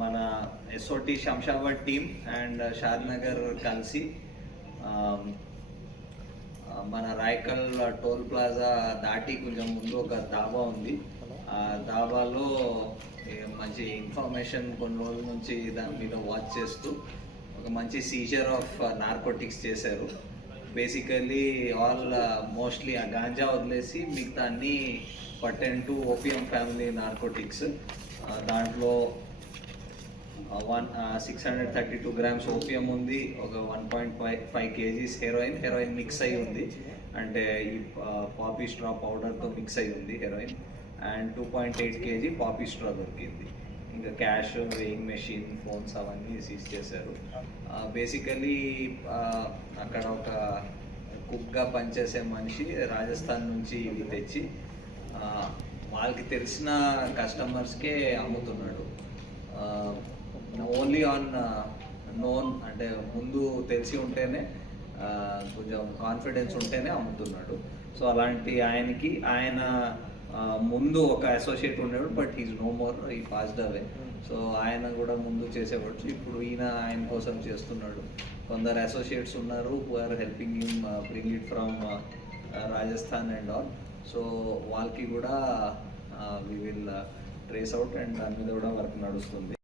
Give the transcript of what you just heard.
మన SOT Shamshabad team and Shadnagar కలిసి మన రాయకల్ టోల్ ప్లాజా దాటి కొంచెం ముందు ఒక దాబా ఉంది. ఆ దాబాలో మంచి ఇన్ఫర్మేషన్ కొన్ని రోజుల నుంచి దాని మీద వాచ్ చేస్తూ ఒక మంచి సీజర్ ఆఫ్ నార్కోటిక్స్ చేశారు. బేసికలీ ఆల్ మోస్ట్లీ ఆ గాంజా వదిలేసి మిగతా అన్ని pertain to opium family narcotics. దాంట్లో 632 grams ఓపియం ఉంది, ఒక 1.5 kgs హెరోయిన్ మిక్స్ అయి ఉంది, అంటే ఈ పాపీ స్ట్రా పౌడర్తో మిక్స్ అయి ఉంది heroine, and 2.8 kg poppy straw దొరికింది. ఇంకా క్యాష్, వేయింగ్ మెషిన్, ఫోన్స్ అవన్నీ సీజ్ చేశారు. బేసికలీ అక్కడ ఒక కుక్గా పనిచేసే మనిషి రాజస్థాన్ నుంచి ఇవి తెచ్చి వాళ్ళకి తెలిసిన కస్టమర్స్కే అమ్ముతున్నాడు. ఓన్లీ ఆన్ నోన్, అంటే ముందు తెలిసి ఉంటేనే కొంచెం కాన్ఫిడెన్స్ ఉంటేనే అమ్ముతున్నాడు. సో అలాంటి ఆయన ముందు ఒక అసోసియేట్ ఉండేవాడు, బట్ హీస్ నో మోర్, ఈ పాస్డ్ అవే. సో ఆయన కూడా ముందు చేసేవాడు, ఇప్పుడు ఆయన కోసం చేస్తున్నాడు. కొందరు అసోసియేట్స్ ఉన్నారు who are helping him bring it from Rajasthan and all. So వాళ్ళకి కూడా we will trace out and దాని మీద కూడా వర్క్ నడుస్తుంది.